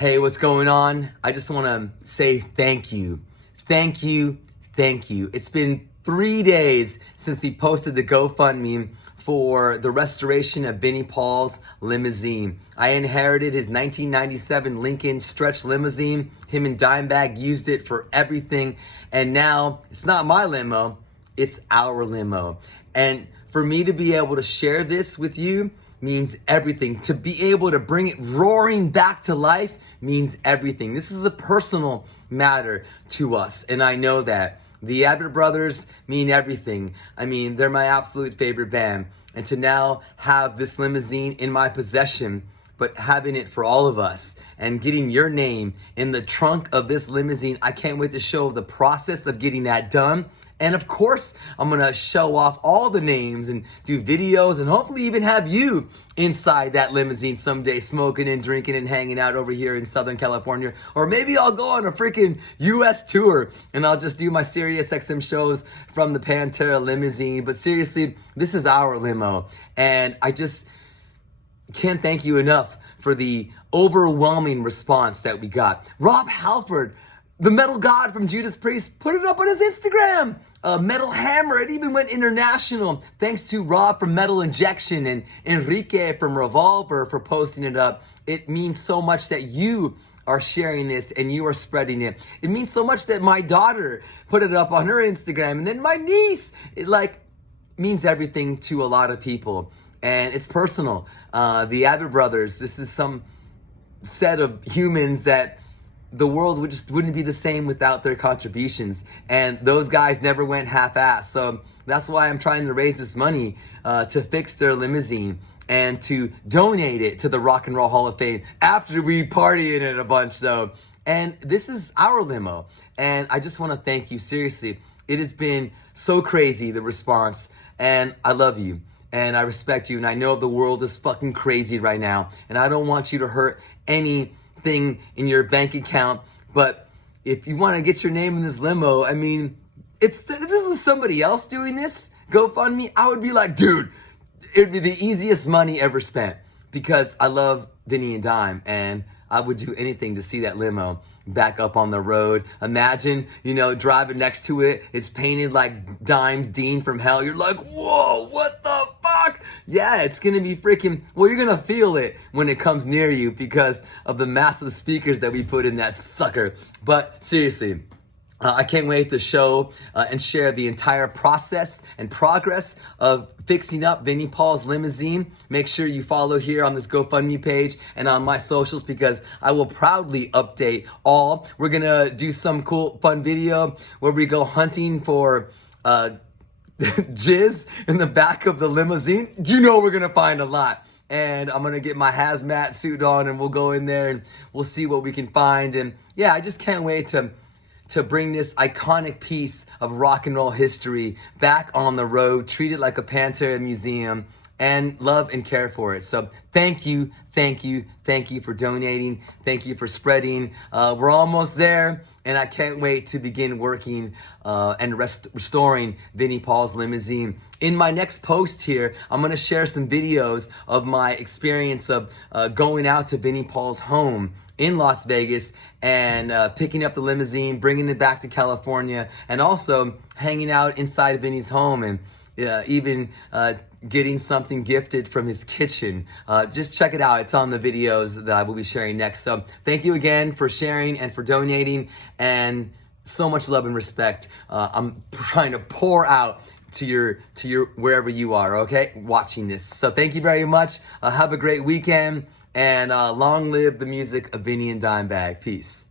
Hey, what's going on? I just want to say thank you. Thank you. Thank you. It's been 3 days since we posted the GoFundMe for the restoration of Vinnie Paul's limousine. I inherited his 1997 Lincoln stretch limousine. Him and Dimebag used it for everything. And now it's not my limo, it's our limo. And for me to be able to share this with you means everything. To be able to bring it roaring back to life means everything. This is a personal matter to us, and I know that. The Abbott Brothers mean everything. I mean, they're my absolute favorite band. And to now have this limousine in my possession, but having it for all of us and getting your name in the trunk of this limousine, I can't wait to show the process of getting that done. And of course, I'm gonna show off all the names and do videos and hopefully even have you inside that limousine someday, smoking and drinking and hanging out over here in Southern California. Or maybe I'll go on a freaking US tour and I'll just do my Sirius XM shows from the Pantera limousine. But seriously, this is our limo. And I just can't thank you enough for the overwhelming response that we got. Rob Halford, the metal god from Judas Priest, put it up on his Instagram. Metal Hammer, it even went international. Thanks to Rob from Metal Injection and Enrique from Revolver for posting it up. It means so much that you are sharing this and you are spreading it. It means so much that my daughter put it up on her Instagram, and then my niece. It means everything to a lot of people, and it's personal. The Abbott Brothers, this is some set of humans that the world wouldn't be the same without their contributions. And those guys never went half-assed. So that's why I'm trying to raise this money to fix their limousine and to donate it to the Rock and Roll Hall of Fame after we party in it a bunch, though. And this is our limo. And I just want to thank you, seriously. It has been so crazy, the response. And I love you. And I respect you. And I know the world is fucking crazy right now. And I don't want you to hurt anything in your bank account, but if you want to get your name in this limo, I mean, if this was somebody else doing this GoFundMe, I would be like, dude, it would be the easiest money ever spent, because I love Vinny and Dime, and I would do anything to see that limo back up on the road. Imagine, driving next to it. It's painted like Dime's Dean from Hell. You're like, whoa, what the fuck? Yeah, it's gonna be freaking, well, you're gonna feel it when it comes near you because of the massive speakers that we put in that sucker. But seriously, I can't wait to show and share the entire process and progress of fixing up Vinnie Paul's limousine. Make sure you follow here on this GoFundMe page and on my socials, because I will proudly update all. We're gonna do some cool, fun video where we go hunting for jizz in the back of the limousine. We're gonna find a lot. And I'm gonna get my hazmat suit on and we'll go in there and we'll see what we can find. And yeah, I just can't wait to bring this iconic piece of rock and roll history back on the road, treat it like a Pantera museum, and love and care for it. So thank you for donating. Thank you for spreading. We're almost there, and I can't wait to begin working and restoring Vinnie Paul's limousine. In my next post here, I'm gonna share some videos of my experience of going out to Vinnie Paul's home in Las Vegas and picking up the limousine, bringing it back to California, and also hanging out inside of Vinnie's home and even getting something gifted from his kitchen. Just check it out. It's on the videos that I will be sharing next. So thank you again for sharing and for donating, and so much love and respect. I'm trying to pour out to your wherever you are, okay, watching this. So thank you very much. Have a great weekend. And long live the music of Vinny and Dimebag. Peace.